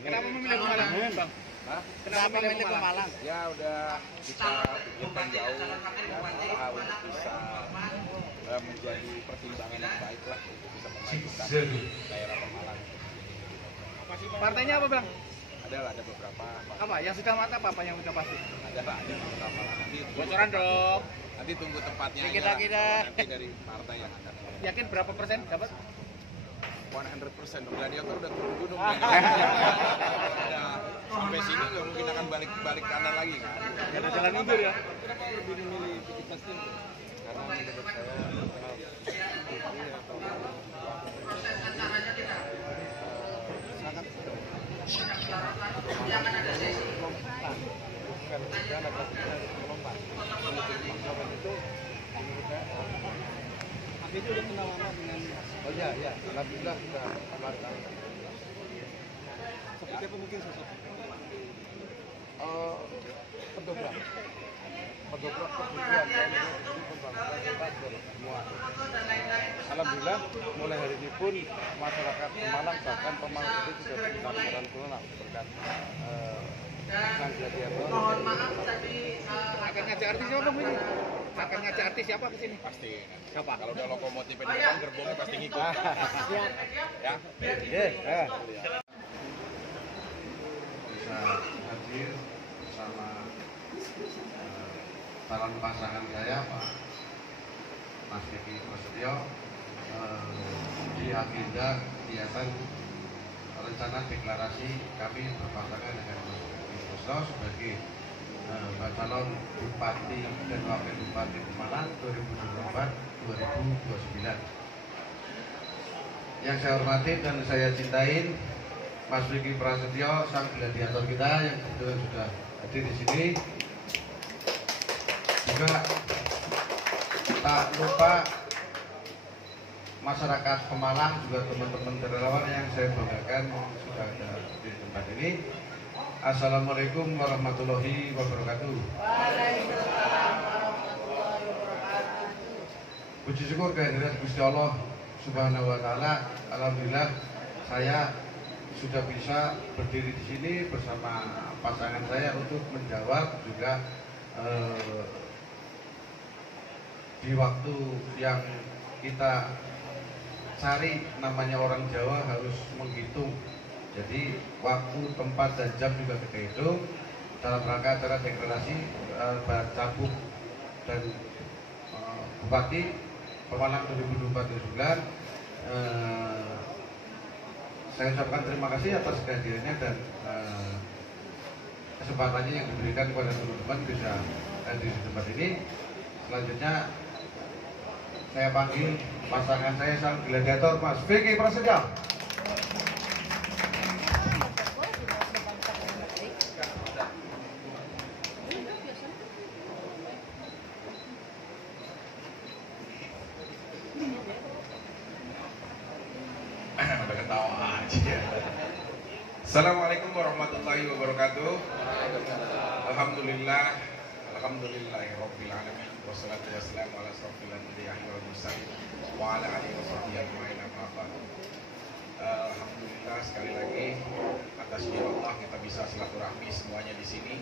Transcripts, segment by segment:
Kenapa memilih Pemalang, Bang? Hah? Kenapa memilih Pemalang? Ya udah kita pikirkan jauh ya, untuk bisa menjadi pertimbangan yang baik lah untuk bisa memajukan daerah Pemalang. Partainya apa, Bang? Ada beberapa. Apa? Yang sudah mantap apa yang sudah pasti? Ada beberapa lah. Nanti Bocoran dong. Nanti tunggu tempatnya aja Kita. lah. Nanti dari partai yang akan. Yakin berapa persen dapat? 100% dong. Gladiator udah turun gunung. Sampai sini nggak mungkin akan balik kanan lagi kan. Ada jalan mundur ya? Kenapa lebih memilih Vicky Prasetyo? Karena menurut saya sangat itu udah kenal lama dengan. Oh iya, alhamdulillah sudah lama. Seperti apa mungkin sosok? Pendobrak kebutuhan kita semua. Alhamdulillah mulai hari ini pun masyarakat Pemalang bahkan Pemalang itu sudah benar-benar pulang berkat sang gladiator. Mohon maaf tadi akan ngajak artis siapa, Bang? Akan ngajak artis siapa ke sini? Pasti. Siapa? Kalau udah lokomotifnya di depan gerbongnya pasti ngikut. Ya. Bisa hadir bersama calon pasangan saya Pak Mas Vicky Prasetyo di agenda kegiatan rencana deklarasi kami berpasangan dengan Mas Vicky Prasetyo sebagai calon Bupati dan Wakil Bupati Pemalang 2024-2029. Yang saya hormati dan saya cintain Mas Vicky Prasetyo, sang gladiator kita yang kebetulan sudah hadir di sini. Juga tak lupa masyarakat Pemalang, juga teman-teman relawan yang saya banggakan sudah ada di tempat ini. Assalamualaikum warahmatullahi wabarakatuh. Waalaikumsalam warahmatullahi wabarakatuh. Puji syukur kehadirat Gusti Allah Subhanahu wa taala. Alhamdulillah saya sudah bisa berdiri di sini bersama pasangan saya untuk menjawab juga di waktu yang kita cari, namanya orang Jawa harus menghitung. Jadi waktu, tempat, dan jam juga kita hitung dalam rangka acara deklarasi Cagup dan Bupati Pemalang 2024-2029. Saya ucapkan terima kasih atas kehadirannya dan kesempatannya yang diberikan kepada teman-teman bisa hadir di tempat ini. Selanjutnya saya panggil pasangan saya sang gladiator Mas Vicky Prasetyo. Udah ketawa aja. Assalamualaikum warahmatullahi wabarakatuh. Alhamdulillahirabbil alamin. Wassalatu wassalamu ala asyrofil anbiya'i wal mursalin wa ala alihi washabbihi ajma'in amma ba'd. Alhamdulillah sekali lagi atas izin Allah kita bisa silaturahmi semuanya di sini.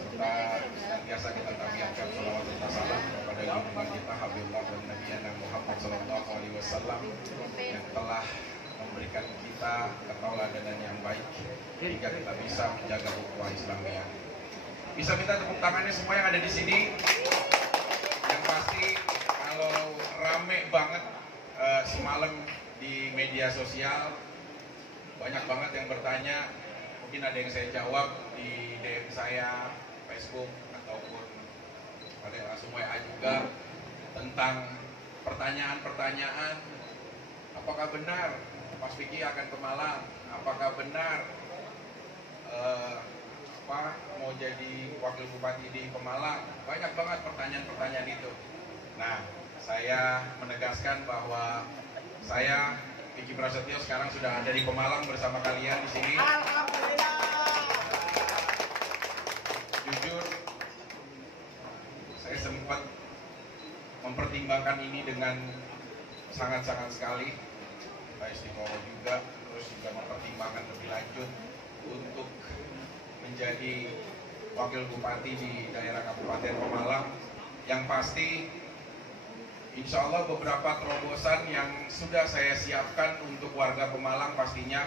Serta senantiasa kita tahmiyatkan shalawat dan salam kepada junjungan kita Habibullah dan Nabi Muhammad sallallahu alaihi wasallam yang telah memberikan kita ketauladanan yang baik hingga kita bisa menjaga ukhuwah Islamiyah. Bisa minta tepuk tangannya semua yang ada di sini. Yang pasti kalau rame banget semalam di media sosial, banyak banget yang bertanya. Mungkin ada yang saya jawab di DM saya, Facebook ataupun pada langsung WA juga tentang pertanyaan-pertanyaan. Apakah benar Mas Vicky akan ke Malang? Apakah benar mau jadi wakil bupati di Pemalang? Banyak banget pertanyaan-pertanyaan itu. Nah, saya menegaskan bahwa saya Vicky Prasetyo sekarang sudah ada di Pemalang bersama kalian di sini. Alhamdulillah. Jujur, saya sempat mempertimbangkan ini dengan sangat-sangat sekali. Pak Istiqoroh juga terus juga mempertimbangkan lebih lanjut untuk menjadi wakil bupati di daerah Kabupaten Pemalang. Yang pasti insya Allah beberapa terobosan yang sudah saya siapkan untuk warga Pemalang pastinya.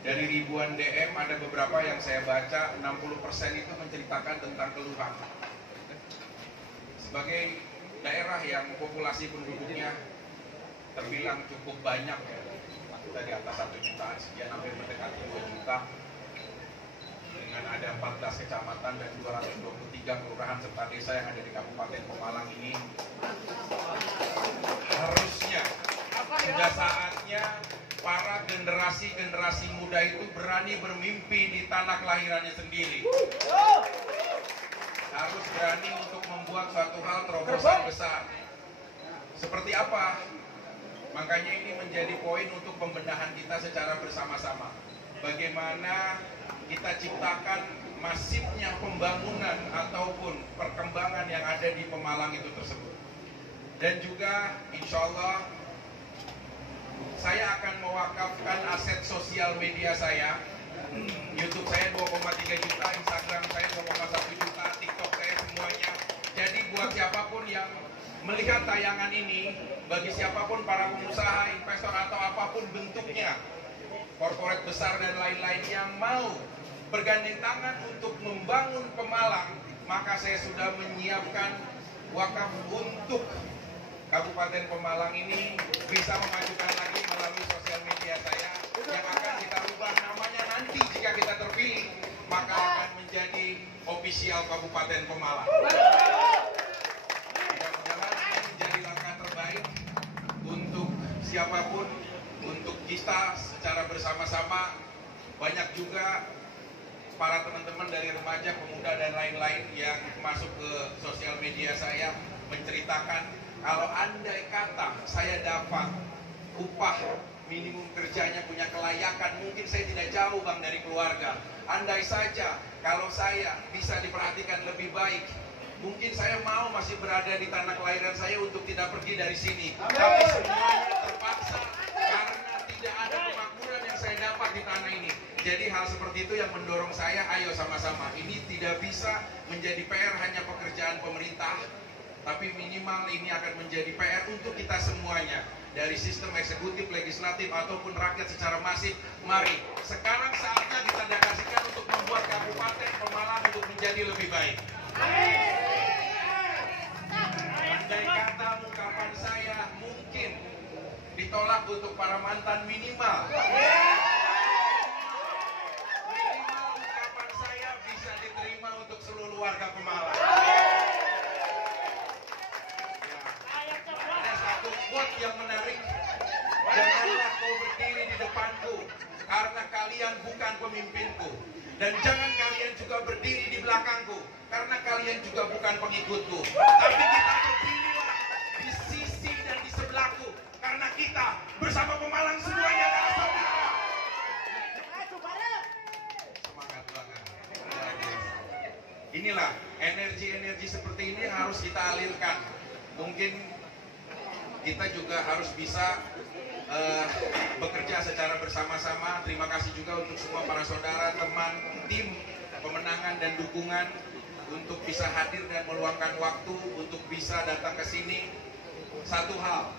Dari ribuan DM ada beberapa yang saya baca 60% itu menceritakan tentang keluhan. Sebagai daerah yang populasi penduduknya terbilang cukup banyak ya, kita di atas 1 jutaan sekian, hampir mendekati 2 juta, dengan ada 14 kecamatan dan 223 kelurahan serta desa yang ada di Kabupaten Pemalang ini, harusnya sudah saatnya para generasi muda itu berani bermimpi di tanah kelahirannya sendiri. Harus berani untuk membuat suatu hal terobosan besar. Seperti apa? Makanya ini menjadi poin untuk pembenahan kita secara bersama-sama. Bagaimana kita ciptakan masifnya pembangunan ataupun perkembangan yang ada di Pemalang itu tersebut. Dan juga insya Allah saya akan mewakafkan aset sosial media saya. YouTube saya 2,3 juta, Instagram saya 2,1 juta, TikTok saya semuanya. Jadi buat siapapun yang melihat tayangan ini, bagi siapapun para pengusaha, investor atau apapun bentuknya, korporat besar dan lain-lain yang mau bergandeng tangan untuk membangun Pemalang, maka saya sudah menyiapkan wakaf untuk Kabupaten Pemalang ini bisa memajukan lagi melalui sosial media saya yang akan kita ubah namanya nanti jika kita terpilih, maka akan menjadi official Kabupaten Pemalang. Mudah-mudahan ini menjadi langkah terbaik untuk siapapun, untuk kita secara bersama-sama. Banyak juga para teman-teman dari remaja, pemuda dan lain-lain yang masuk ke sosial media saya menceritakan kalau andai kata saya dapat upah minimum kerjanya punya kelayakan, mungkin saya tidak jauh Bang dari keluarga. Andai saja kalau saya bisa diperhatikan lebih baik, mungkin saya mau masih berada di tanah kelahiran saya untuk tidak pergi dari sini. Tapi semuanya terpaksa karena tidak ada kemakmuran yang saya dapat di tanah ini. Jadi hal seperti itu yang mendorong saya, ayo sama-sama. Ini tidak bisa menjadi PR hanya pekerjaan pemerintah, tapi minimal ini akan menjadi PR untuk kita semuanya. Dari sistem eksekutif, legislatif, ataupun rakyat secara masif. Mari, sekarang saatnya kita dedikasikan untuk membuat Kabupaten Pemalang untuk menjadi lebih baik. Andai kata ungkapan saya mungkin ditolak untuk para mantan minimal. Minimal ungkapan saya bisa diterima untuk seluruh warga Pemalang. Quote yang menarik, janganlah kau berdiri di depanku karena kalian bukan pemimpinku, dan jangan kalian juga berdiri di belakangku karena kalian juga bukan pengikutku, tapi kita berdirilah di sisi dan di sebelahku karena kita bersama Pemalang semuanya adalah saudara. Semangat banget. Inilah energi-energi seperti ini yang harus kita alirkan. Mungkin kita juga harus bisa bekerja secara bersama-sama. Terima kasih juga untuk semua para saudara, teman, tim pemenangan dan dukungan untuk bisa hadir dan meluangkan waktu untuk bisa datang ke sini. Satu hal,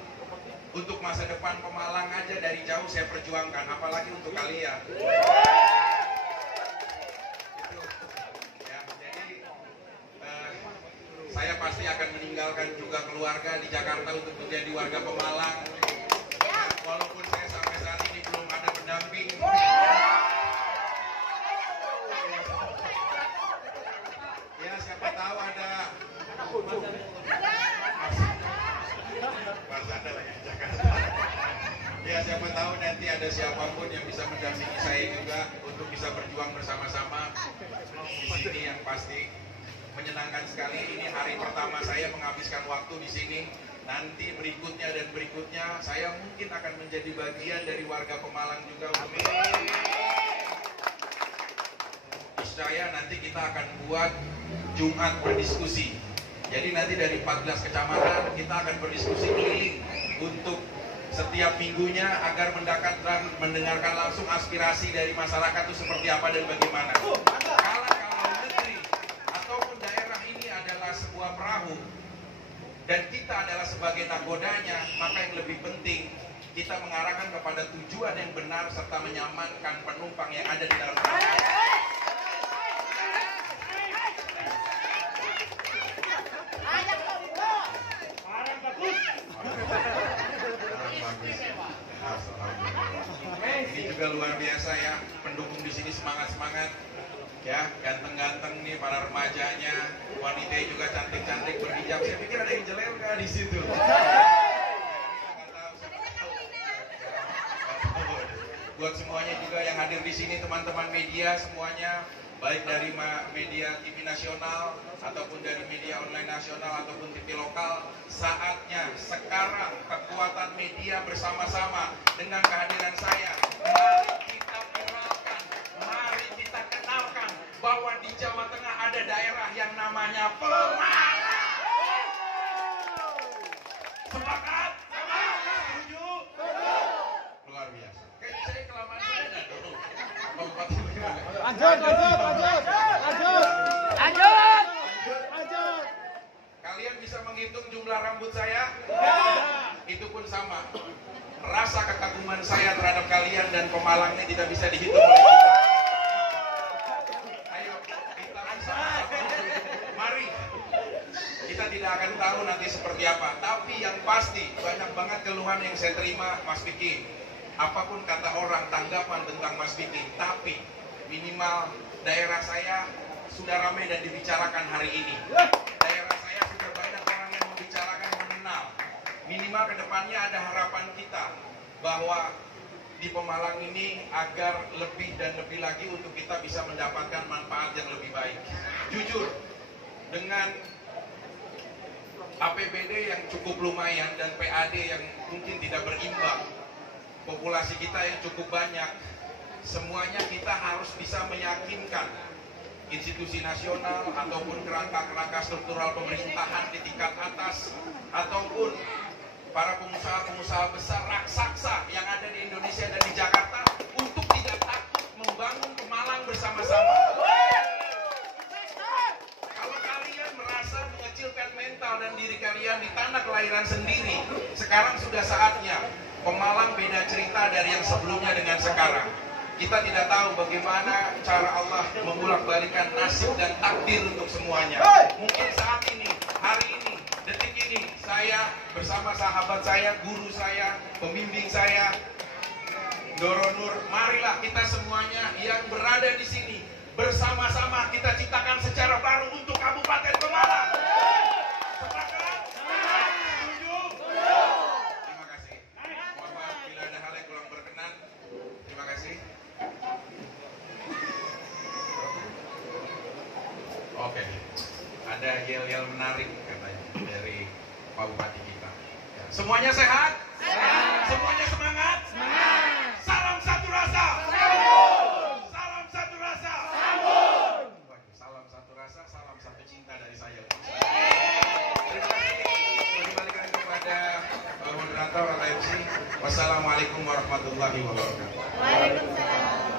untuk masa depan Pemalang aja dari jauh saya perjuangkan, apalagi untuk kalian. Saya pasti akan meninggalkan juga keluarga di Jakarta untuk menjadi warga Pemalang. Walaupun saya sampai saat ini belum ada pendamping. Ya siapa tahu ada Mas Anda lagi di Jakarta. Ya siapa tahu nanti ada siapapun yang bisa mendampingi saya juga untuk bisa berjuang bersama-sama di sini. Yang pasti menyenangkan sekali, ini hari pertama saya menghabiskan waktu di sini. Nanti berikutnya dan berikutnya saya mungkin akan menjadi bagian dari warga Pemalang juga. Niscaya nanti kita akan buat Jumat berdiskusi. Jadi nanti dari 14 kecamatan kita akan berdiskusi keliling untuk setiap minggunya agar mendengarkan langsung aspirasi dari masyarakat itu seperti apa dan bagaimana. Kalau negeri ataupun daerah ini adalah sebuah perahu dan kita adalah sebagai nahkodanya, maka yang lebih penting kita mengarahkan kepada tujuan yang benar serta menyamankan penumpang yang ada di dalam perahu. Ini juga luar biasa ya, pendukung di sini semangat-semangat ya, ganteng-ganteng nih para remajanya, wanita juga cantik-cantik berhijab. Saya pikir ada yang jelek nggak di situ? Buat semuanya juga yang hadir di sini, teman-teman media semuanya, baik dari media TV nasional ataupun dari media online nasional ataupun TV lokal, saatnya sekarang kekuatan media bersama-sama dengan kehadiran saya, mari kita viralkan, mari kita kenalkan bahwa di Jawa Tengah ada daerah yang namanya Pemalang. Sepakat? Setuju? Luar biasa. Saya kelamaan sudah dulu. Lanjut. Kalian bisa menghitung jumlah rambut saya? Itu pun sama. Rasa kekaguman saya terhadap kalian dan Pemalangnya tidak bisa dihitung oleh kita. Ayo, kita bersama-sama. Mari. Kita tidak akan tahu nanti seperti apa. Tapi yang pasti, banyak banget keluhan yang saya terima, Mas Vicky. Apapun kata orang, tanggapan tentang Mas Vicky. Tapi, minimal daerah saya sudah ramai dan dibicarakan hari ini. Daerah saya sudah banyak orang yang membicarakan, mengenal. Minimal ke depannya ada harapan kita bahwa di Pemalang ini agar lebih dan lebih lagi untuk kita bisa mendapatkan manfaat yang lebih baik. Jujur, dengan APBD yang cukup lumayan dan PAD yang mungkin tidak berimbang, populasi kita yang cukup banyak, semuanya kita harus bisa meyakinkan institusi nasional ataupun kerangka-kerangka struktural pemerintahan di tingkat atas ataupun para pengusaha-pengusaha besar raksasa yang ada di Indonesia dan di Jakarta untuk tidak takut membangun Pemalang bersama-sama. Kalau kalian merasa mengecilkan mental dan diri kalian di tanah kelahiran sendiri, sekarang sudah saatnya. Pemalang beda cerita dari yang sebelumnya dengan sekarang. Kita tidak tahu bagaimana cara Allah membolak-balikan nasib dan takdir untuk semuanya. Mungkin saat ini, hari ini, detik ini, saya bersama sahabat saya, guru saya, pembimbing saya, Doro Nur, marilah kita semuanya yang berada di sini bersama-sama kita ciptakan sejarah baru untuk Kabupaten Pemalang. Sepakat? Setuju? Terima kasih. Mohon maaf bila ada hal yang kurang berkenan. Terima kasih. Oke, ada yel-yel menarik katanya dari Pak Bupati kita. Semuanya sehat? Sehat. Semuanya semangat? Semangat. Salam satu rasa. Sambung. Salam satu rasa. Sambung. Salam satu rasa, salam satu cinta dari saya. Terima kasih. Kembalikan kepada moderator atau MC. Wassalamualaikum warahmatullahi wabarakatuh. Waalaikumsalam.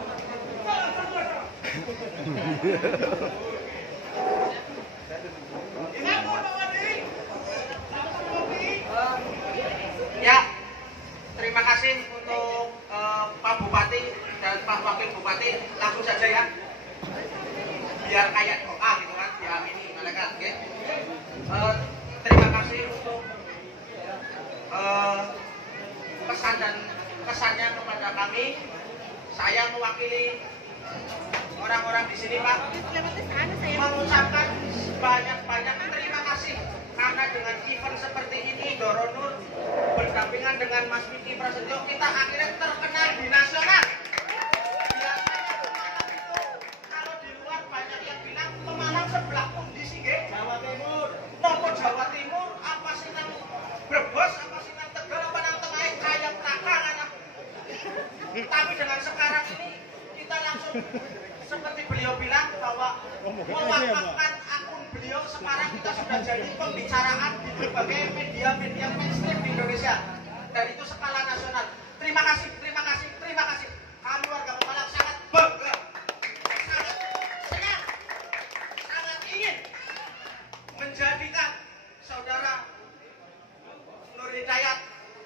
Ya, terima kasih untuk Pak Bupati dan Pak Wakil Bupati. Langsung saja ya, biar kayak doa gitu kan, diamini malaikat. Okay? Terima kasih untuk pesan dan kesannya kepada kami. Saya mewakili orang-orang di sini, Pak, mengucapkan banyak-banyak terima kasih karena dengan event seperti ini, Doro Nur berdampingan dengan Mas Vicky Prasetyo, kita akhirnya terkenal di nasional. Biasanya Pemalang itu kalau di luar banyak yang bilang Pemalang sebelah pundi sih, Jawa Timur. Nopo Jawa Timur, apa sih nang Brebes, apa sih nang Tegal, apa nang Tengah, kayak Prakan anak. Tapi dengan sekarang ini kita langsung seperti beliau bilang bahwa mewakafkan akun beliau, sekarang kita sudah jadi pembicaraan di berbagai media-media mainstream di Indonesia. dan itu skala nasional. Terima kasih, terima kasih, terima kasih. Kami warga Pemalang sangat bangga, sangat senang, sangat ingin menjadikan saudara Nur Hidayat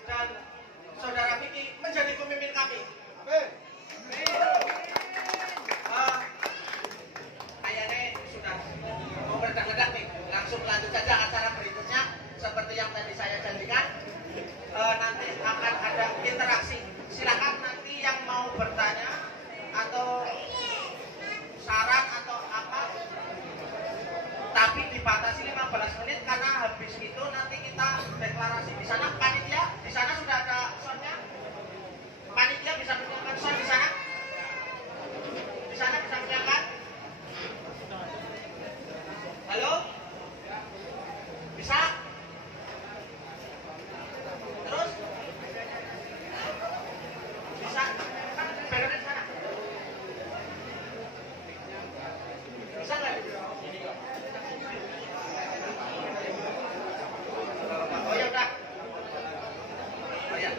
dan saudara Vicky menjadi pemimpin kami. Kayaknya sudah mau meledak-ledak nih. Langsung lanjut saja acara berikutnya. Seperti yang tadi saya janjikan, nanti akan ada interaksi. Silakan nanti yang mau bertanya atau saran atau apa, tapi dibatasi 15 menit karena habis itu nanti kita deklarasi di sana. Panitia di sana sudah ada soundnya. Panitia bisa menyalakan sound di sana. Di sana bisa menyalakan. Halo? Bisa? Terus? Bisa? Kan bener di sana. Bisa nggak? Oh ya udah. Oh ya.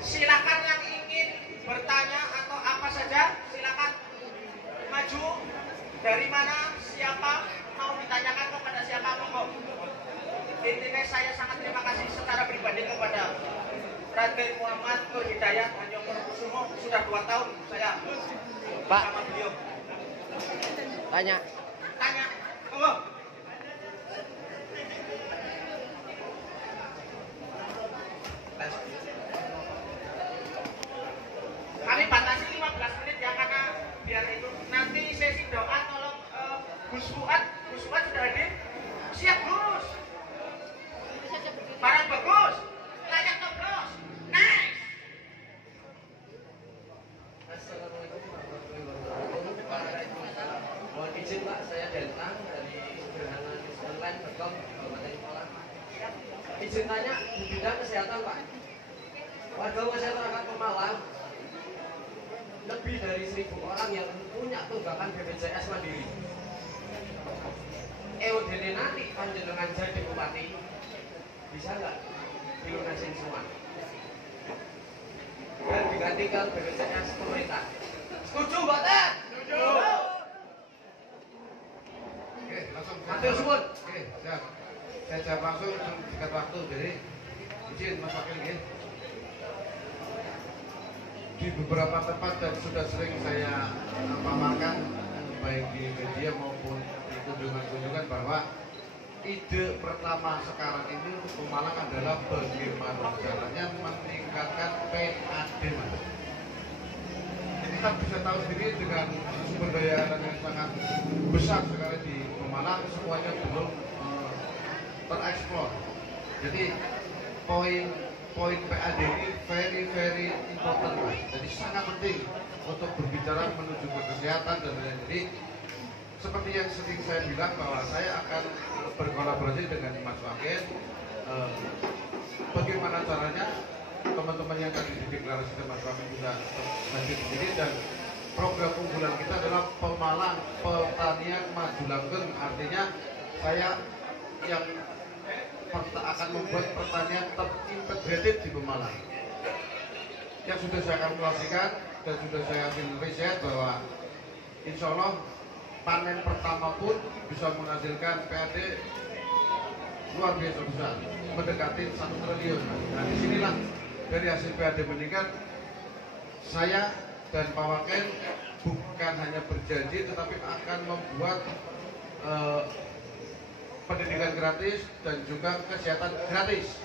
Silakan yang ingin bertanya atau apa saja, silakan maju. Dari mana, siapa, mau ditanyakan kepada siapa, monggo. Intinya saya sangat terima kasih secara pribadi kepada Raden Muhammad Nur Hidayat Hanyokusumo. Sudah 2 tahun saya bersama beliau. Tanya. Tanya, monggo. Kami batasi 15 menit ya, karena biar itu nanti sesi doa. Tolong Gus Fuad sudah hadir. Siap Gus. Barang bagus. Layak toblos. Nice. Assalamualaikum warahmatullahi wabarakatuh. Mohon izin Pak, saya datang dari gerhananewsonline.com Kabupaten Malang. Izin tanya di bidang kesehatan Pak. Warga masyarakat Pemalang lebih dari 1.000 orang yang punya tunggakan BPJS Mandiri. EODN nanti panjenengan jadi bupati, bisa nggak dilunasin semua? Dan digantikan BPJS pemerintah. Setuju Mbak Teh? Setuju. Oke, langsung. Matur suwun. Oke, siap. Saya jawab langsung singkat waktu. Jadi izin Mas Wakil nggih. Di beberapa tempat dan sudah sering saya paparkan baik di media maupun di kunjungan-kunjungan bahwa ide pertama sekarang ini untuk Pemalang adalah bagaimana caranya meningkatkan PAD Mas. Kita bisa tahu sendiri dengan sumber daya alam yang sangat besar sekali di Pemalang, semuanya belum tereksplor. Jadi poin PAD ini very important Mas. Jadi sangat penting untuk berbicara menuju ke kesehatan dan lain-lain. Jadi seperti yang sering saya bilang bahwa saya akan berkolaborasi dengan Mas Wakil. Bagaimana caranya teman-teman yang tadi dideklarasikan Mas Wakil juga lanjut di sini, dan program unggulan kita adalah Pemalang Pertanian Maju Langgeng. Artinya saya yang akan membuat pertanian terintegrated di Pemalang. Yang sudah saya kalkulasikan dan sudah saya hasil riset bahwa insya Allah panen pertama pun bisa menghasilkan PAD luar biasa besar, mendekati 1 triliun. Nah disinilah dari hasil PAD meningkat, saya dan Pak Wakil bukan hanya berjanji tetapi akan membuat pendidikan gratis dan juga kesehatan gratis.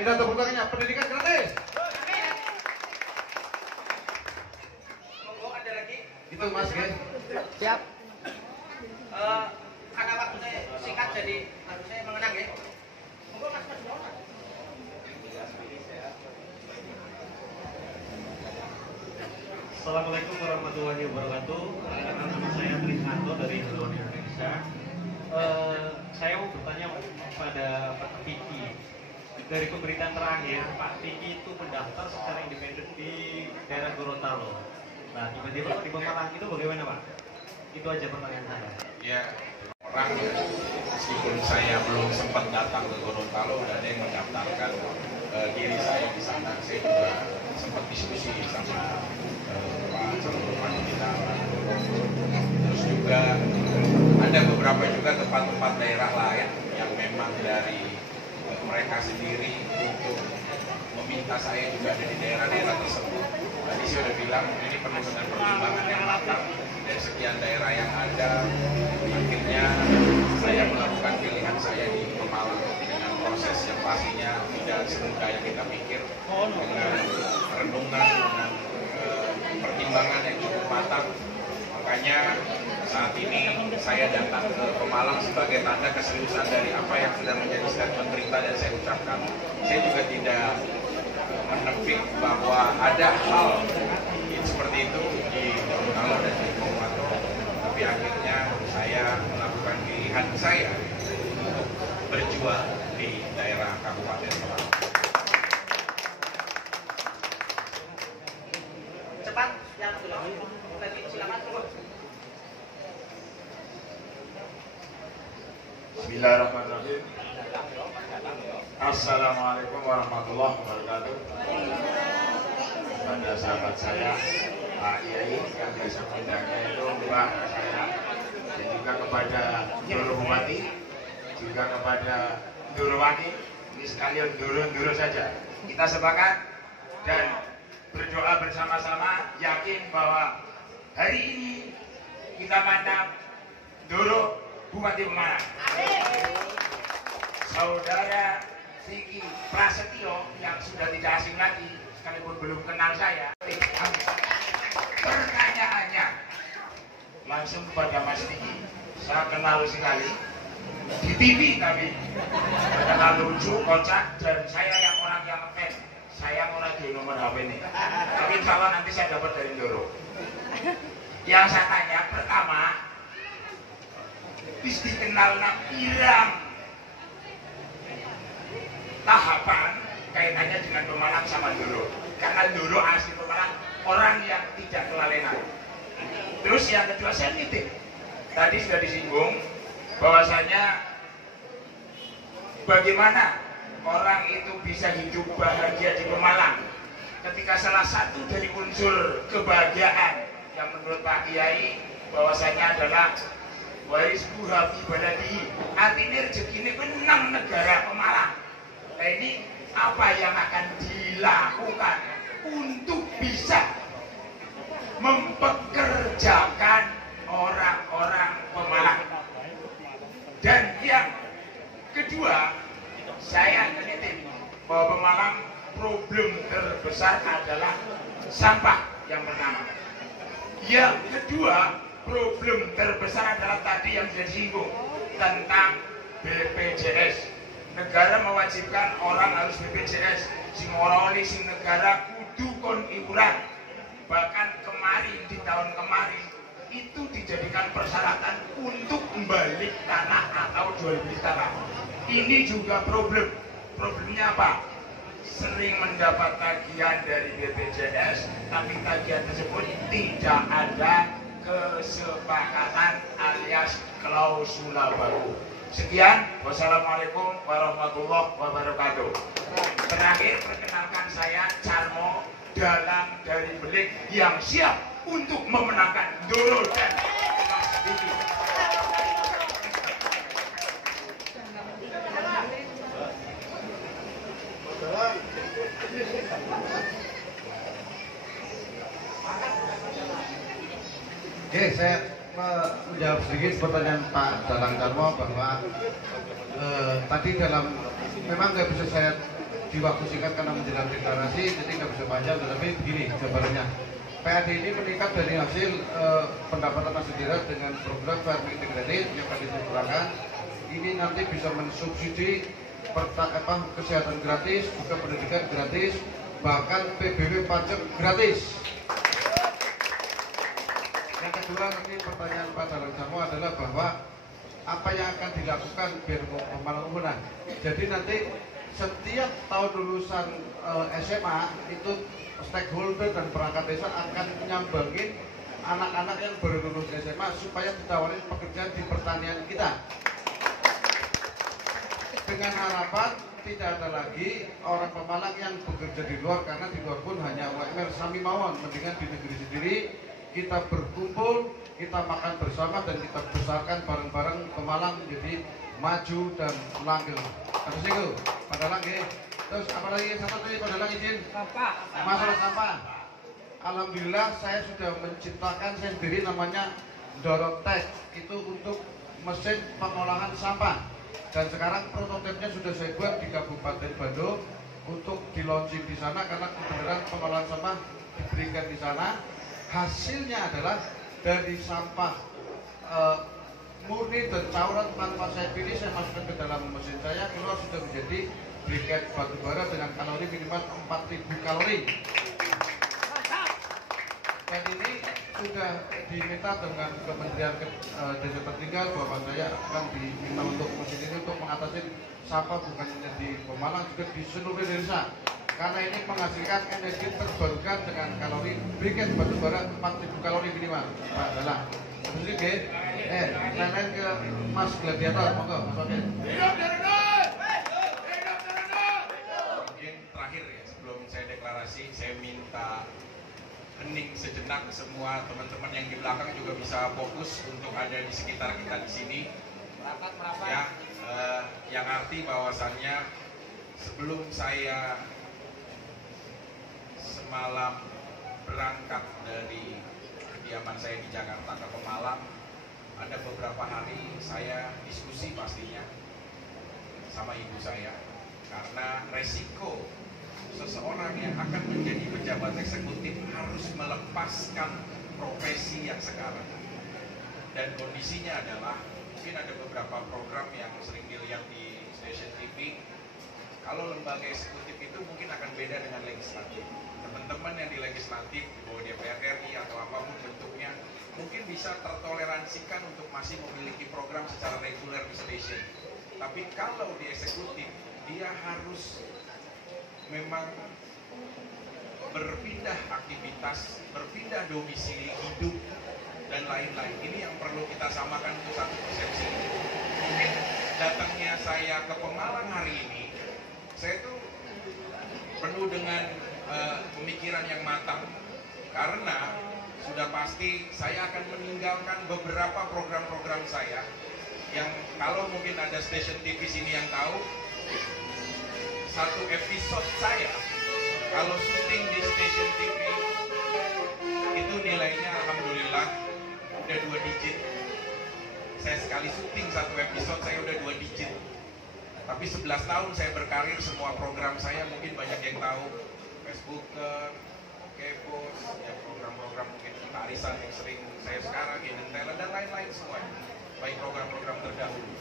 Kita tepuk tangannya, pendidikan gratis. Monggo ada lagi. Itu Mas Gen. Siap. Karena waktunya singkat jadi harusnya mengenang ya. Monggo Mas Muhammad. Assalamualaikum warahmatullahi wabarakatuh. Nama saya Trisnanto dari Haluan Indonesia. Saya mau bertanya pada Pak Vicky. Dari pemberitaan terakhir, Pak Vicky itu mendaftar secara independen di daerah Gorontalo. Nah, tiba-tiba di Pemalang itu bagaimana Pak? Itu aja pertanyaan saya. Ya, orang meskipun saya belum sempat datang ke Gorontalo, ada yang mendaftarkan diri saya di sana. Saya juga sempat diskusi sama Pak Calon Bupati kita. Terus juga ada beberapa juga tempat-tempat daerah lain yang memang dari mereka sendiri untuk meminta saya juga ada di daerah-daerah tersebut. Tadi saya sudah bilang ini penuh dengan pertimbangan yang matang dari sekian daerah yang ada. Akhirnya saya melakukan pilihan saya di Pemalang dengan proses yang pastinya tidak semudah yang kita pikir, dengan renungan, dengan pertimbangan yang cukup matang. Makanya saat ini saya datang ke Pemalang sebagai tanda keseriusan dari apa yang sudah menjadi statement perintah dan saya ucapkan. Saya juga tidak menepik bahwa ada hal seperti itu di Donggala dan di Komato, tapi akhirnya saya melakukan pilihan saya untuk berjuang di daerah Kabupaten Pemalang. Cepat, yang dulu. Silakan turun. Bismillahirrahmanirrahim. Assalamualaikum warahmatullahi wabarakatuh. Kepada sahabat saya Pak Yai yang biasa mengundangnya itu Mbak saya, dan juga kepada Ndoro Bupati, juga kepada Ndoro Wakil, ini sekalian Ndoro saja. Kita sepakat dan berdoa bersama-sama, yakin bahwa hari ini kita mantap Ndoro Bupati Pemalang. Saudara Vicky Prasetyo yang sudah tidak asing lagi, sekalipun belum kenal saya. Pertanyaannya langsung kepada Mas Vicky. Saya kenal sekali di TV, tapi kenal lucu, kocak, dan saya yang orang yang ngefans. Saya mau lagi nomor HP ini, tapi insya Allah nanti saya dapat dari Ndoro. Yang saya tanya pertama, bis dikenal pirang tahapan kaitannya dengan Pemalang sama Ndoro, karena Ndoro asli Pemalang, orang yang tidak kelalenan. Terus yang kedua saya nitip, tadi sudah disinggung bahwasanya bagaimana orang itu bisa hidup bahagia di Pemalang ketika salah satu dari unsur kebahagiaan yang menurut Pak Kiai bahwasanya adalah waris buha fi baladihi, artinya rezeki ini menang negara Pemalang. Nah ini apa yang akan dilakukan untuk bisa mempekerjakan orang-orang Pemalang? Dan yang kedua, saya menitip bahwa Pemalang problem terbesar adalah sampah yang pertama. Yang kedua, problem terbesar adalah tadi yang sudah disinggung tentang BPJS. Negara mewajibkan orang harus BPJS. Sing ora oleh sing negara kudu kon iuran. Bahkan kemarin, di tahun kemarin itu dijadikan persyaratan untuk membalik tanah atau jual beli tanah. Ini juga problem. Problemnya apa? Sering mendapat tagihan dari BPJS, tapi tagihan tersebut tidak ada kesepakatan alias klausula baru. Sekian, wassalamualaikum warahmatullahi wabarakatuh. Terakhir, perkenalkan saya Carmo, dalang dari Belik yang siap untuk memenangkan Ndoro dan Mas Vicky. Oke, saya menjawab sedikit pertanyaan Pak Dalang Carmo bahwa tadi dalam memang nggak bisa saya di waktu singkat karena menjelang deklarasi, jadi nggak bisa panjang, tetapi begini jawabannya. PAD ini meningkat dari hasil pendapatan hasil daerah dengan program farming integrated yang tadi saya terangkan. Ini nanti bisa mensubsidi kesehatan gratis, juga pendidikan gratis, bahkan PBB pajak gratis. Yang kedua, nanti pertanyaan Pak Dalang Carmo adalah bahwa apa yang akan dilakukan biar Pemalang menang. Jadi nanti setiap tahun lulusan SMA itu stakeholder dan perangkat desa akan menyambangin anak-anak yang baru lulus SMA supaya ditawarin pekerjaan di pertanian kita. dengan harapan tidak ada lagi orang Pemalang yang bekerja di luar, karena di luar pun hanya UMR sami mawon. Mendingan di negeri sendiri kita berkumpul, kita makan bersama, dan kita besarkan bareng-bareng Pemalang menjadi maju dan langgeng. Terus itu pada langgeng. Terus apalagi satu lagi pada langgeng izin masalah sampah. Alhamdulillah saya sudah menciptakan sendiri namanya Dorotek, itu untuk mesin pengolahan sampah. Dan sekarang prototipnya sudah saya buat di Kabupaten Bandung untuk di launching di sana, karena kebenaran pengolahan sampah diberikan di sana. Hasilnya adalah dari sampah murni dan cauran tanpa saya pilih, saya masukkan ke dalam mesin saya, keluar sudah menjadi briket batubara dengan kalori minimal 4.000 kalori. Dan ini sudah diminta dengan Kementerian Desa Tertinggal bahwa saya akan diminta untuk mesin ini untuk mengatasi sampah bukan hanya di Pemalang, juga di seluruh Indonesia. Karena ini menghasilkan energi terbarukan dengan kalori briket batubara 4.000 kalori minimal. Pak Dalang. Terus ini, lain-lain ke Mas Gladiator, monggo Mas Oke. Mungkin terakhir ya, sebelum saya deklarasi, saya minta hening sejenak, semua teman-teman yang di belakang juga bisa fokus untuk ada di sekitar kita di sini. Ya, yang arti bahwasannya sebelum saya semalam berangkat dari kediaman saya di Jakarta ke Pemalang, ada beberapa hari saya diskusi pastinya sama ibu saya, karena resiko seseorang yang akan menjadi pejabat eksekutif harus melepaskan profesi yang sekarang. Dan kondisinya adalah, mungkin ada beberapa program yang sering dilihat di stasiun TV, kalau lembaga eksekutif itu mungkin akan beda dengan legislatif. Teman-teman yang di legislatif, di bawah DPR RI atau apapun bentuknya, mungkin bisa tertoleransikan untuk masih memiliki program secara reguler di stasiun. Tapi kalau di eksekutif, dia harus memang berpindah aktivitas, berpindah domisili hidup, dan lain-lain. Ini yang perlu kita samakan untuk satu persepsi. Mungkin datangnya saya ke Pemalang hari ini, saya tuh penuh dengan pemikiran yang matang, karena sudah pasti saya akan meninggalkan beberapa program-program saya yang kalau mungkin ada stasiun TV sini yang tahu, satu episode saya kalau syuting di stasiun TV itu nilainya alhamdulillah udah 2 digit. Saya sekali syuting satu episode saya udah 2 digit. Tapi 11 tahun saya berkarir, semua program saya mungkin banyak yang tahu, Facebooker, Kepos, ya program-program mungkin arisan yang sering saya sekarang, Hidden Talent dan lain-lain semuanya, baik program-program terdahulu.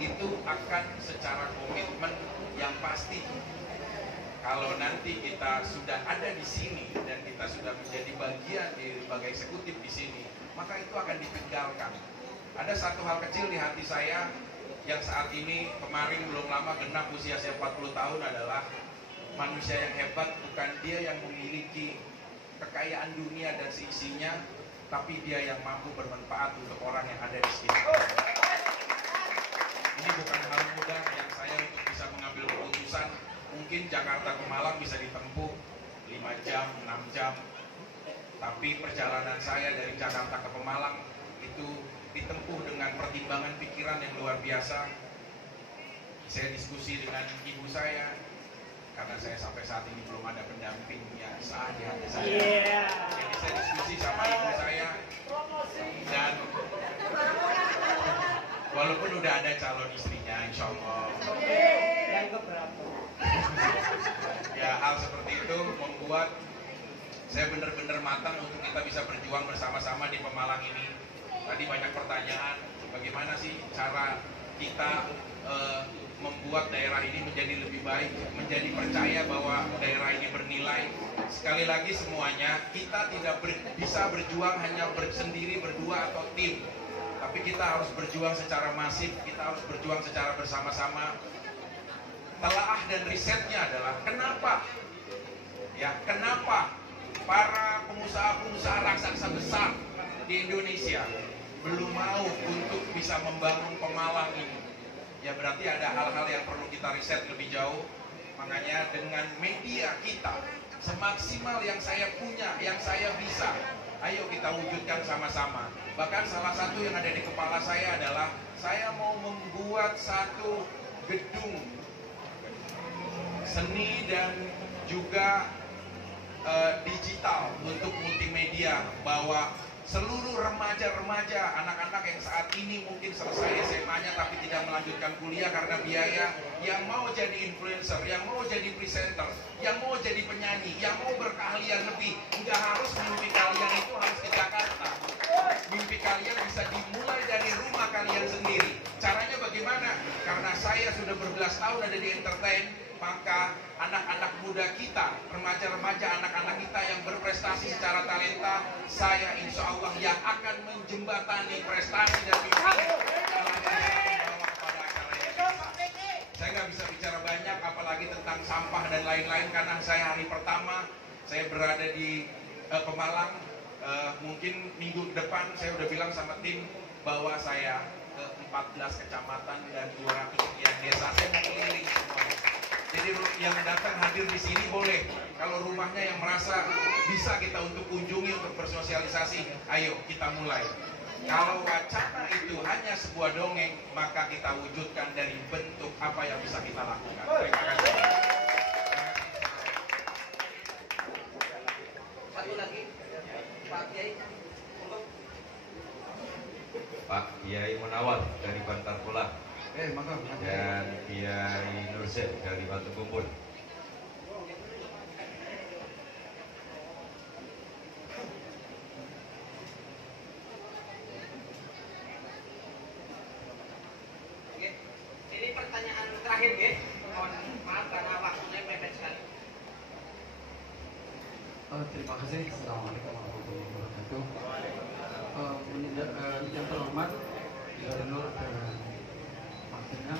Itu akan secara komitmen yang pasti, kalau nanti kita sudah ada di sini dan kita sudah menjadi bagian di lembaga eksekutif di sini, maka itu akan ditinggalkan. Ada satu hal kecil di hati saya yang saat ini, kemarin belum lama genap usia saya 40 tahun, adalah manusia yang hebat bukan dia yang memiliki kekayaan dunia dan seisinya, tapi dia yang mampu bermanfaat untuk orang yang ada di sekitar. Ini bukan hal mudah yang saya untuk bisa mengambil keputusan. Mungkin Jakarta ke Malang bisa ditempuh 5 jam, 6 jam. Tapi perjalanan saya dari Jakarta ke Pemalang itu ditempuh dengan pertimbangan pikiran yang luar biasa. Saya diskusi dengan ibu saya, karena saya sampai saat ini belum ada pendamping yang sah di hati saya. Jadi saya diskusi sama ibu saya, dan walaupun udah ada calon istrinya, insya Allah. Yang keberapa? Ya, hal seperti itu membuat saya benar-benar matang untuk kita bisa berjuang bersama-sama di Pemalang ini. Tadi banyak pertanyaan, bagaimana sih cara kita membuat daerah ini menjadi lebih baik, menjadi percaya bahwa daerah ini bernilai. Sekali lagi semuanya, kita tidak bisa berjuang hanya bersendiri, berdua atau tim, tapi kita harus berjuang secara masif, kita harus berjuang secara bersama-sama. Telaah dan risetnya adalah kenapa para pengusaha-pengusaha raksasa besar di Indonesia belum mau untuk bisa membangun Pemalang ini. ya berarti ada hal-hal yang perlu kita riset lebih jauh. Makanya dengan media kita semaksimal yang saya punya, yang saya bisa, ayo kita wujudkan sama-sama. Bahkan salah satu yang ada di kepala saya adalah saya mau membuat satu gedung seni dan juga digital untuk multimedia, bahwa seluruh remaja-remaja, anak-anak yang saat ini mungkin selesai SMA-nya tapi tidak melanjutkan kuliah karena biaya, yang mau jadi influencer, yang mau jadi presenter, yang mau jadi penyanyi, yang mau berkeahlian lebih, nggak harus mimpi kalian itu harus ke Jakarta. Mimpi kalian bisa dimulai dari rumah kalian sendiri. Caranya bagaimana? Karena saya sudah berbelas tahun ada di entertain, maka anak-anak muda kita, remaja-remaja, anak-anak kita yang berprestasi secara talenta, saya insya Allah yang akan menjembatani prestasi dan mimpi kepada acara ini. Saya nggak bisa bicara banyak, apalagi tentang sampah dan lain-lain, karena saya hari pertama saya berada di Pemalang. Mungkin minggu depan saya udah bilang sama tim bahwa saya ke 14 kecamatan dan 200 sekian desa, saya mau keliling semuanya. Jadi yang datang hadir di sini boleh. Kalau rumahnya yang merasa bisa kita untuk kunjungi, untuk bersosialisasi, ayo kita mulai. Kalau wacana itu hanya sebuah dongeng, maka kita wujudkan dari bentuk apa yang bisa kita lakukan. Terima kasih. Satu lagi, Pak Kiai. Pak Kiai Munawar dari Bantar Pola. Dan Kiai Nursyid dari Batu Kumpul. Ini pertanyaan terakhir, Ge. Mohon maaf karena waktunya mepet sekali. Terima kasih. Assalamualaikum warahmatullahi wabarakatuh. Yang terhormat Gubernur dan wakilnya,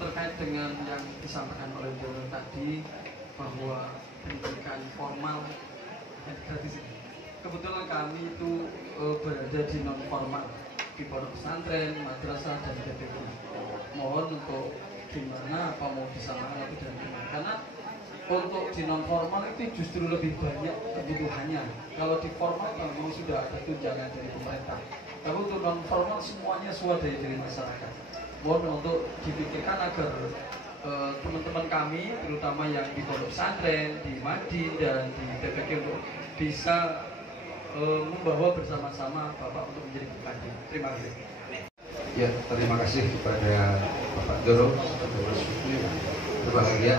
terkait dengan yang disampaikan oleh Gubernur tadi bahwa pendidikan formal dan gratis. Kebetulan kami itu berada di non formal, di pondok pesantren, madrasah dan PPK. Mohon untuk gimana, apa mau disamakan atau dan gimana? Karena untuk di non formal itu justru lebih banyak kebutuhannya. Kalau di formal memang sudah ada tunjangan dari pemerintah. Tapi untuk non formal semuanya swadaya dari masyarakat. Mohon untuk dipikirkan agar teman-teman kami, terutama yang di pondok pesantren, di Madin dan di PPK untuk bisa membawa bersama-sama Bapak untuk menjadi pembanding. Terima kasih. Ya, terima kasih kepada Bapak Joro, Mas Fikri, berbahagia.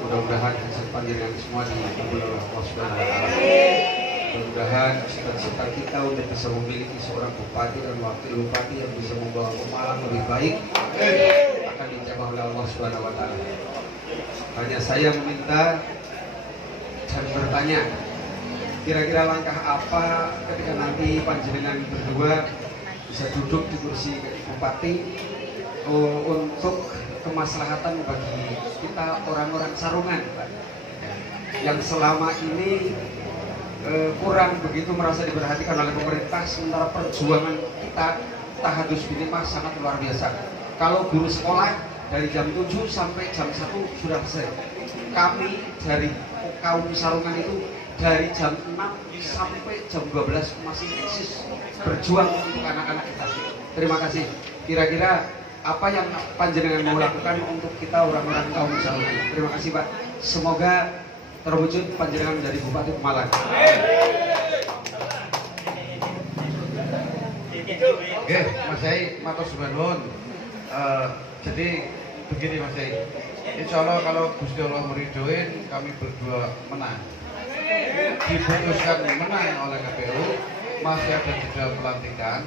Mudah-mudahan kesempatan yang semua dikabul oleh Allah Subhanahu wa Ta'ala. Mudah-mudahan cita-cita kita untuk bisa memiliki seorang bupati dan wakil bupati yang bisa membawa Pemalang lebih baik akan dicapai oleh Allah Subhanahu wa Ta'ala. Hanya saya meminta dan bertanya, kira-kira langkah apa ketika nanti panjenengan berdua bisa duduk di kursi bupati untuk kemaslahatan bagi kita orang-orang Sarungan, Pak, yang selama ini kurang begitu merasa diperhatikan oleh pemerintah, sementara perjuangan kita tahadus binimah sangat luar biasa. Kalau guru sekolah dari jam 7 sampai jam 1 sudah selesai. Kami dari kaum Sarungan itu dari jam 6 sampai jam 12 masih eksis berjuang untuk anak-anak kita. Terima kasih. Kira-kira apa yang panjenengan mau lakukan untuk kita orang-orang kaum Sarungan? Terima kasih, Pak. Semoga terwujud panjenengan menjadi Bupati Pemalang. Oke, Mas Yai, matur suwun. Jadi begini Mas Yai, insya Allah kalau Gusti Allah meridhoin kami berdua menang, diputuskan menang oleh KPU, masih ada jeda pelantikan.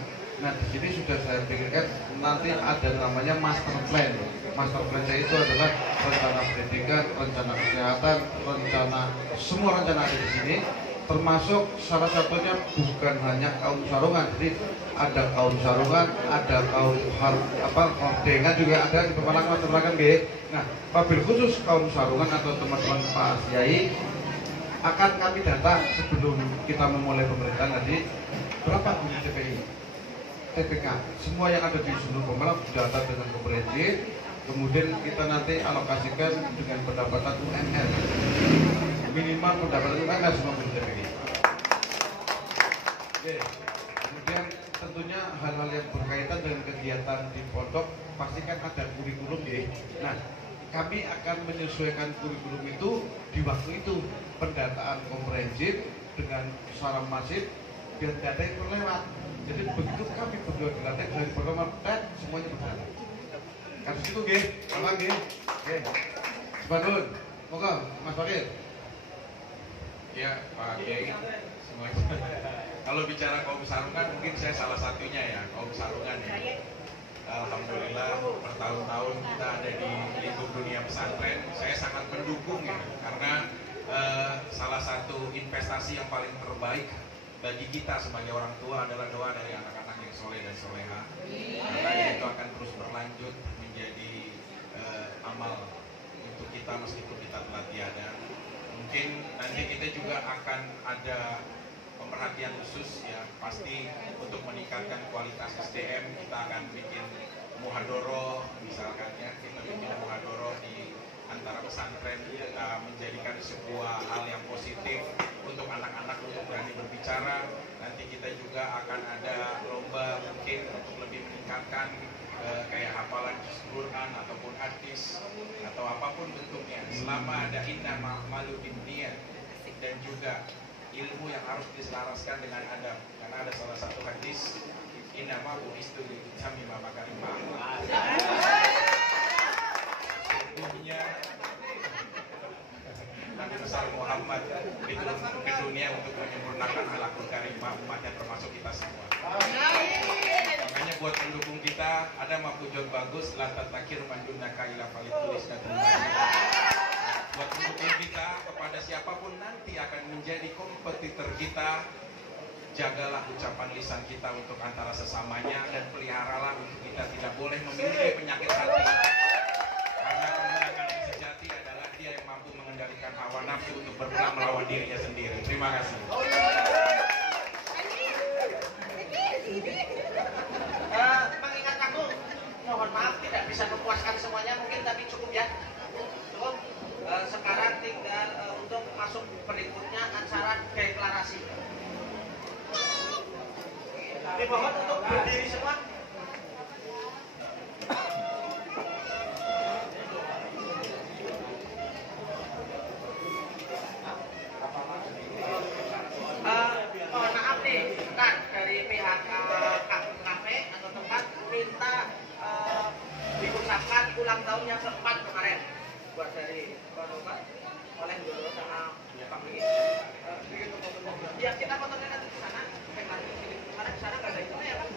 Nah, di sini sudah saya pikirkan nanti ada namanya master plan. Master plan saya itu adalah rencana pendidikan, rencana kesehatan, semua rencana ada di sini. Termasuk salah satunya bukan hanya kaum Sarungan, jadi ada kaum Sarungan, ada kaum Hordengan juga ada di Pemalang Matrakan B. Nah, wabil khusus kaum Sarungan atau teman-teman Pak Kiai akan kami data sebelum kita memulai pemerintahan nanti berapa guru TPI. TPK. Semua yang ada di seluruh Pemalang didata dengan komprehensif. Kemudian kita nanti alokasikan dengan pendapatan UMR. Minimal pendapatan UMR semua di TPK. Oke. Kemudian tentunya hal-hal yang berkaitan dengan kegiatan di pondok pastikan ada kurikulum ya. Nah, kami akan menyesuaikan kurikulum itu di waktu itu, pendataan komprehensif dengan secara masif biar tidak ada yang terlewat. Jadi begitu kami berdua dilatih dari pertama semuanya berjalan. Kasus itu nggih, paham nggih? Nggih. Sebanun. Moga Mas Fakir. Ya, Pak Kiai semuanya. Kalau bicara kaum sarungan mungkin saya salah satunya ya, kaum sarungan ya. Alhamdulillah bertahun-tahun kita ada di lingkup dunia pesantren. Saya sangat mendukung ya, karena salah satu investasi yang paling terbaik bagi kita sebagai orang tua adalah doa dari anak-anak yang soleh dan soleha. Karena itu akan terus berlanjut menjadi amal untuk kita meskipun kita telah tiada. Mungkin nanti kita juga akan ada perhatian khusus ya, pasti untuk meningkatkan kualitas SDM kita akan bikin muhadoroh misalkan ya, kita bikin muhadoroh di antara pesantren, kita menjadikan sebuah hal yang positif untuk anak-anak untuk berani berbicara. Nanti kita juga akan ada lomba mungkin untuk lebih meningkatkan kayak hafalan Quran ataupun hadis atau apapun bentuknya, selama ada inna ma'malu binniyat dan juga ilmu yang harus diselaraskan dengan adab, karena ada salah satu hadis inna ma'bu'istu liutammima makarimah akhlaq. Sesungguhnya Nabi besar Muhammad diturunkan ke dunia untuk menyempurnakan akhlakul karimah umatnya, termasuk kita semua. Makanya buat pendukung kita ada mafujud bagus, la tatakir mandunaka ila falitulis dan buat pendukung kita, kepada siapapun nanti akan menjadi kompetitor kita, jagalah ucapan lisan kita untuk antara sesamanya dan peliharalah untuk kita tidak boleh memiliki penyakit hati, karena kemenangan yang sejati adalah dia yang mampu mengendalikan hawa nafsu untuk berperang melawan dirinya sendiri. Terima kasih. Mengingat aku, mohon maaf tidak bisa memuaskan semuanya mungkin, tapi cukup ya. Cukup. Sekarang tinggal untuk masuk berikutnya acara deklarasi. Dimohon untuk berdiri semua. Mohon maaf nih, kan dari pihak kafe atau tempat minta diucapkan ulang tahun yang keempat kemarin buat dari oleh Doro sama Pak Megi. Ya kita fotonya nanti di sana. Karena di sana nggak ada itu ya Pak.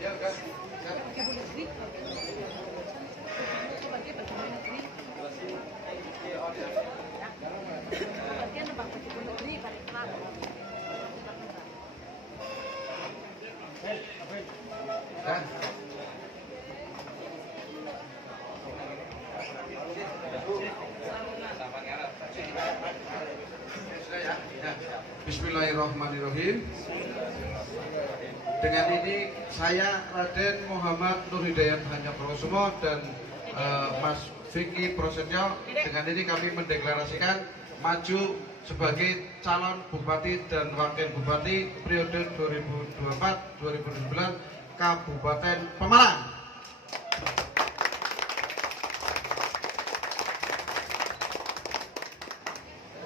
Ya kan. Kan. Bismillahirrahmanirrahim. Dengan ini saya Raden Muhammad Nur Hidayat Hanyaprosumo dan Mas Vicky Prosetyo, dengan ini kami mendeklarasikan maju sebagai calon Bupati dan Wakil Bupati periode 2024-2029 Kabupaten Pemalang.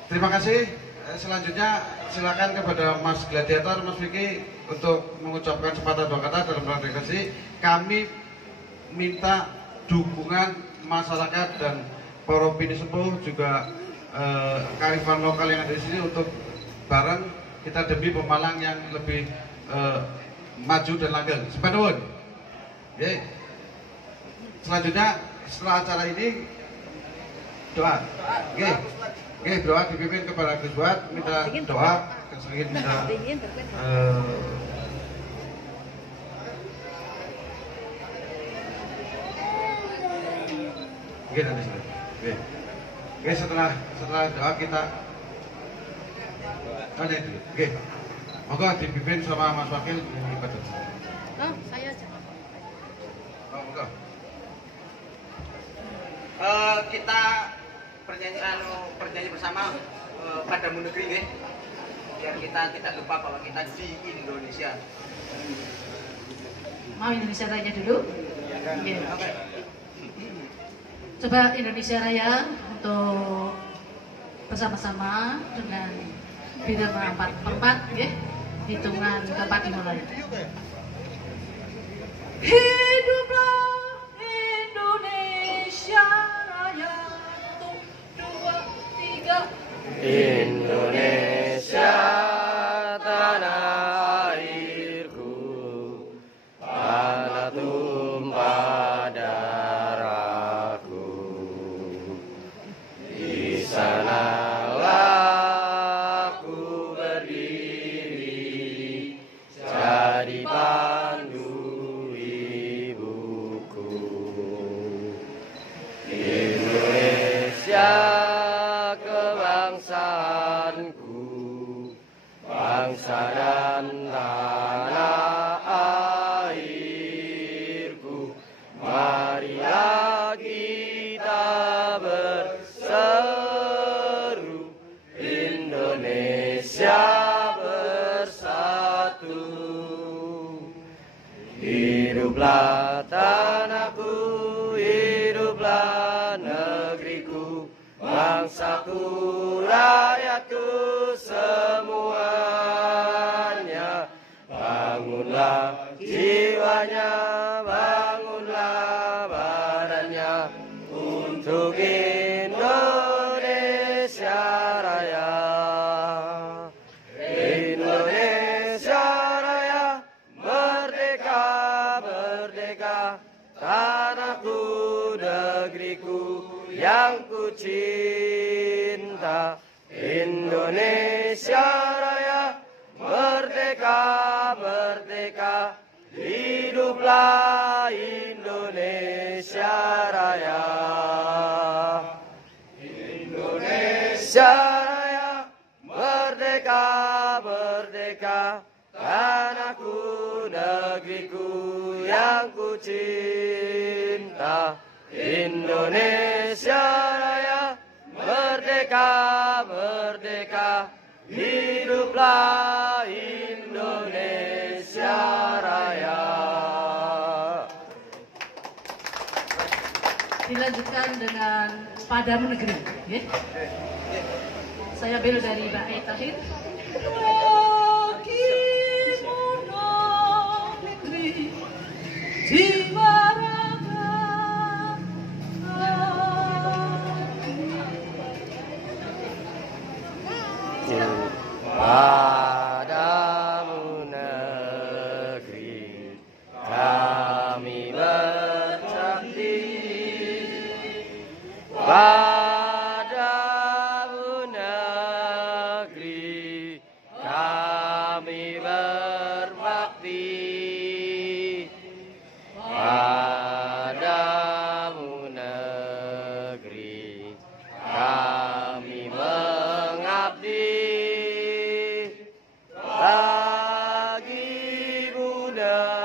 Terima kasih. Selanjutnya silakan kepada Mas Gladiator, Mas Vicky untuk mengucapkan sepatah dua kata dalam rangka deklarasi. Kami minta dukungan masyarakat dan para bini sepuh juga kearifan lokal yang ada di sini untuk bareng kita demi Pemalang yang lebih maju dan langgeng. Sepanjang. Oke. Selanjutnya setelah acara ini doa. Oke. Oke, doa dipimpin kepada Gus Buat, minta doa, sedikit minta oke, nanti oke. Oke, setelah doa kita ada itu. Oke. Monggo dipimpin sama Mas Wakil ini Pak. Oh, saya aja. Oh, monggo. Kita bernyanyi bersama Padamu Negeri nggih. Biar kita tidak lupa bahwa kita di Indonesia. Mau Indonesia Raya dulu? Iya. Oke. Coba Indonesia Raya untuk bersama-sama dengan Birama 4/4 ya. Hitungan keempat dimulai. Hiduplah Indonesia Raya. 1, 2, 3. Indonesia tanah airku, tanah tumpah darahku. Di sanalah aku berdiri, jadi pandu ibuku. Indonesia kebangsaanku, bangsa dan tanah airku. Marilah kita berseru, Indonesia bersatu. Hiduplah tanahku, hiduplah negeriku, bangsaku, rakyatku semuanya. Bangunlah jiwanya, bangunlah badannya untuk Indonesia Raya. Indonesia Raya, merdeka, merdeka, tanahku, negeriku yang ku cinta. Indonesia Raya, merdeka, merdeka, hiduplah Indonesia Raya. Indonesia Raya, merdeka, merdeka, tanahku, negeriku yang ku cinta. Indonesia Raya, merdeka, merdeka, hiduplah Indonesia Raya. Dilanjutkan dengan Padamu Negeri. Ya. Saya bel dari Mbak Ai Tahir. Negeri jiwa raga. Padamu negeri kami berbakti, padamu negeri kami berbakti, padamu negeri kami mengabdi. Bagi Buddha